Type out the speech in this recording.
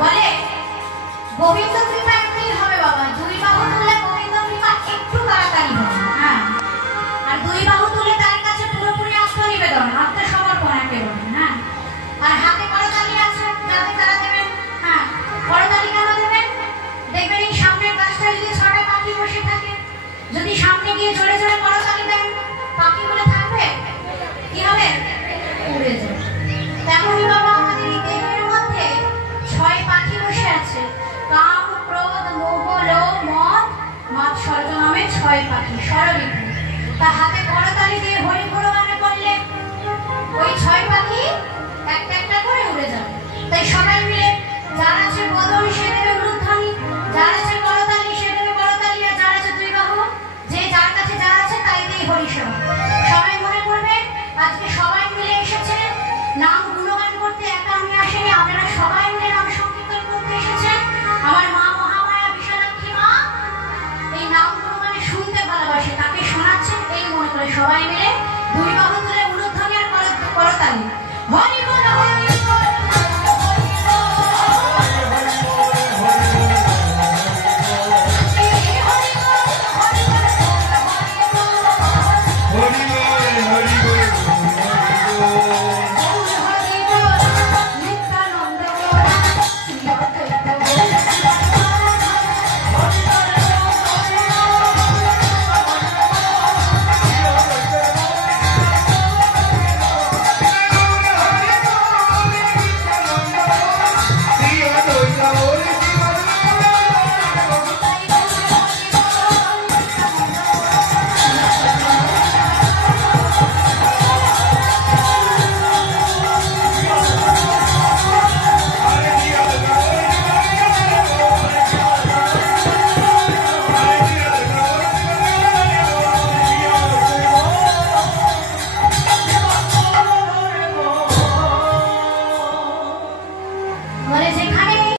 বলে গোবিন্দ কৃপা একটাই হবে বাবা, দুই বাহু তুলে গোবিন্দ কৃপা একটু তাড়াতাড়ি হবে। হ্যাঁ, আর দুই বাহু তুলে তার কাছে পুরোপুরি আত্মনিবেদন, আত্মসমর্পণ একেবারে। হ্যাঁ, আর হাতে করতালি আছে যাতে তারা দেবেন। হ্যাঁ, করতালি কেন দেবেন? দেখবেন এই সামনের গাছটায় যদি 6টা পাখি বসে থাকে, যদি সামনে গিয়ে জোরে জোরে করতালি দেন, পাখিগুলো থাকবে, কি হবে? উড়ে যাবে। তেমনই বাবা আমাদের এই দেহের মধ্যে 6 পাখি বসে আছে, কাম ক্রোধ মোহ লোভ মদ মাৎসর্য নামে 6 পাখি, ষড়ঋতু। তা হাতে